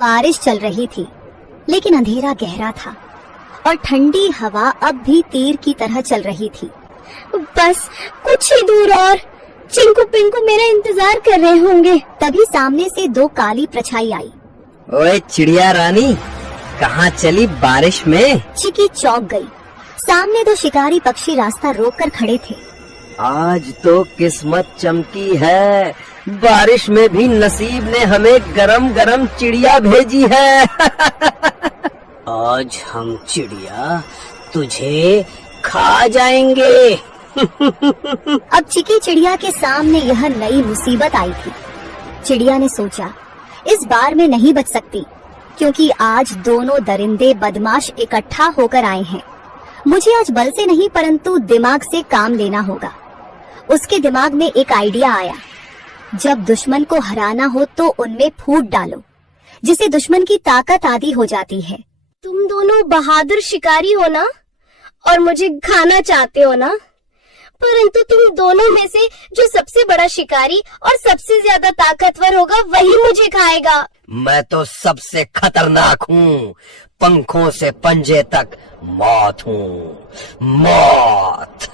बारिश चल रही थी, लेकिन अंधेरा गहरा था और ठंडी हवा अब भी तीर की तरह चल रही थी। बस कुछ ही दूर और चिंकू पिंकू मेरा इंतजार कर रहे होंगे। तभी सामने से दो काली परछाई आई। ओए चिड़िया रानी, कहाँ चली बारिश में? चिकी चौंक गई। सामने दो शिकारी पक्षी रास्ता रोककर खड़े थे। आज तो किस्मत चमकी है, बारिश में भी नसीब ने हमें गरम गरम चिड़िया भेजी है। आज हम चिड़िया तुझे खा जाएंगे। अब चिकी चिड़िया के सामने यह नई मुसीबत आई थी। चिड़िया ने सोचा, इस बार मैं नहीं बच सकती, क्योंकि आज दोनों दरिंदे बदमाश इकट्ठा होकर आए हैं। मुझे आज बल से नहीं परंतु दिमाग से काम लेना होगा। उसके दिमाग में एक आइडिया आया। जब दुश्मन को हराना हो तो उनमें फूट डालो, जिसे दुश्मन की ताकत आदि हो जाती है। तुम दोनों बहादुर शिकारी हो ना, और मुझे खाना चाहते हो ना, परंतु तुम दोनों में से जो सबसे बड़ा शिकारी और सबसे ज्यादा ताकतवर होगा वही मुझे खाएगा। मैं तो सबसे खतरनाक हूँ, पंखों से पंजे तक मौत हूँ, मौत।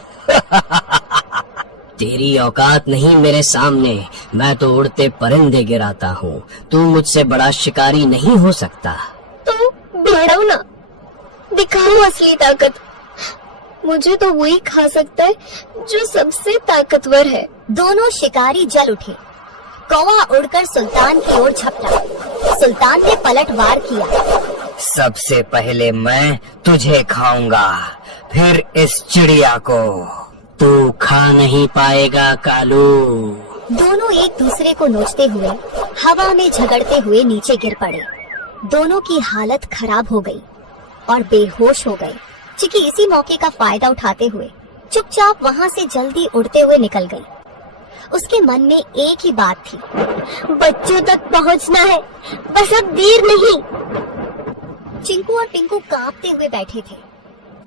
तेरी औकात नहीं मेरे सामने, मैं तो उड़ते परिंदे गिराता हूँ, तू मुझसे बड़ा शिकारी नहीं हो सकता। तो भिड़ो ना, दिखाओ असली ताकत। मुझे तो वही खा सकता है जो सबसे ताकतवर है। दोनों शिकारी जल उठे। कौवा उड़कर सुल्तान की ओर झपटा। सुल्तान ने पलटवार किया। सबसे पहले मैं तुझे खाऊंगा, फिर इस चिड़िया को। तू खा नहीं पाएगा कालू। दोनों एक दूसरे को नोचते हुए हवा में झगड़ते हुए नीचे गिर पड़े। दोनों की हालत खराब हो गई और बेहोश हो गए। चिकी इसी मौके का फायदा उठाते हुए चुपचाप वहाँ से जल्दी उड़ते हुए निकल गई। उसके मन में एक ही बात थी, बच्चों तक पहुँचना है, बस अब देर नहीं। चिंकू और पिंकू कांपते हुए बैठे थे।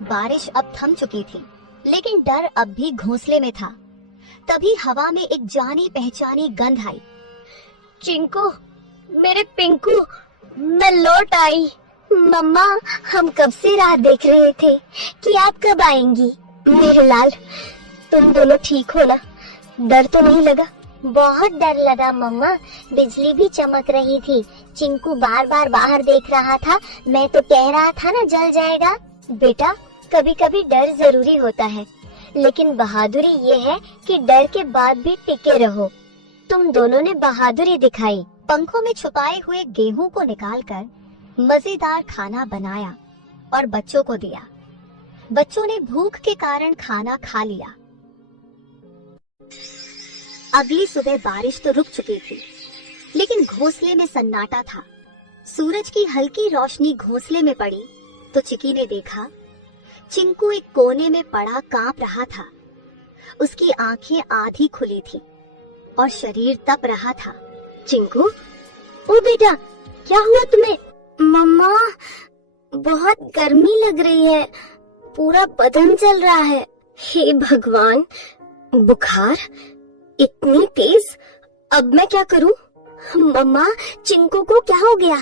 बारिश अब थम चुकी थी, लेकिन डर अब भी घोंसले में था। तभी हवा में एक जानी पहचानी गंध आई। चिंकू, मेरे पिंकू, मैं लौट आई। मम्मा, हम कब से राह देख रहे थे कि आप कब आएंगी। मेरे लाल, तुम दोनों ठीक हो ना? डर तो नहीं लगा? बहुत डर लगा मम्मा, बिजली भी चमक रही थी। चिंकू बार बार बाहर देख रहा था, मैं तो कह रहा था ना जल जाएगा। बेटा, कभी कभी डर जरूरी होता है, लेकिन बहादुरी ये है कि डर के बाद भी टिके रहो। तुम दोनों ने बहादुरी दिखाई। पंखों में छुपाए हुए गेहूं को निकालकर मजेदार खाना बनाया और बच्चों को दिया। बच्चों ने भूख के कारण खाना खा लिया। अगली सुबह बारिश तो रुक चुकी थी, लेकिन घोंसले में सन्नाटा था। सूरज की हल्की रोशनी घोंसले में पड़ी तो चिकी ने देखा चिंकू एक कोने में पड़ा कांप रहा था। उसकी आंखें आधी खुली थी और शरीर तप रहा था। चिंकू, ओ बेटा, क्या हुआ तुम्हें? मम्मा, बहुत गर्मी लग रही है, पूरा बदन जल रहा है। हे भगवान, बुखार इतनी तेज, अब मैं क्या करूं? मम्मा, चिंकू को क्या हो गया?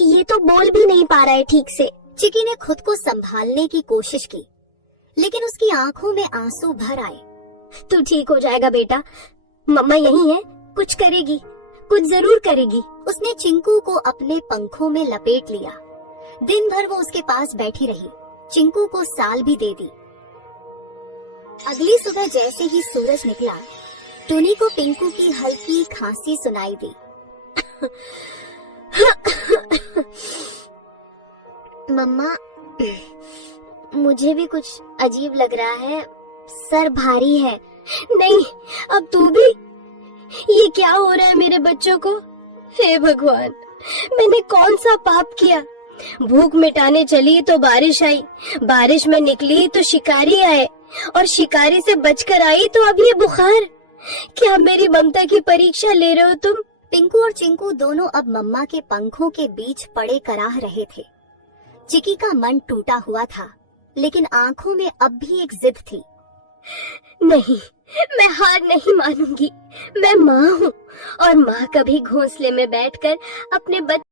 ये तो बोल भी नहीं पा रहा है ठीक से। चिकी ने खुद को संभालने की कोशिश की, लेकिन उसकी आंखों में आंसू भर आए। तू ठीक हो जाएगा बेटा, मम्मा यही है, कुछ करेगी, कुछ जरूर करेगी। उसने चिंकू को अपने पंखों में लपेट लिया। दिन भर वो उसके पास बैठी रही। चिंकू को साल भी दे दी। अगली सुबह जैसे ही सूरज निकला, टुनी को पिंकू की हल्की खांसी सुनाई दी। मम्मा, मुझे भी कुछ अजीब लग रहा है, सर भारी है। नहीं, अब तू भी? ये क्या हो रहा है मेरे बच्चों को? हे भगवान, मैंने कौन सा पाप किया? भूख मिटाने चली तो बारिश आई, बारिश में निकली तो शिकारी आए, और शिकारी से बचकर आई तो अब ये बुखार। क्या मेरी ममता की परीक्षा ले रहे हो तुम? पिंकू और चिंकू दोनों अब मम्मा के पंखों के बीच पड़े कराह रहे थे। चिकी का मन टूटा हुआ था, लेकिन आंखों में अब भी एक जिद थी। नहीं, मैं हार नहीं मानूंगी। मैं माँ हूँ, और माँ कभी घोंसले में बैठकर अपने बच्चे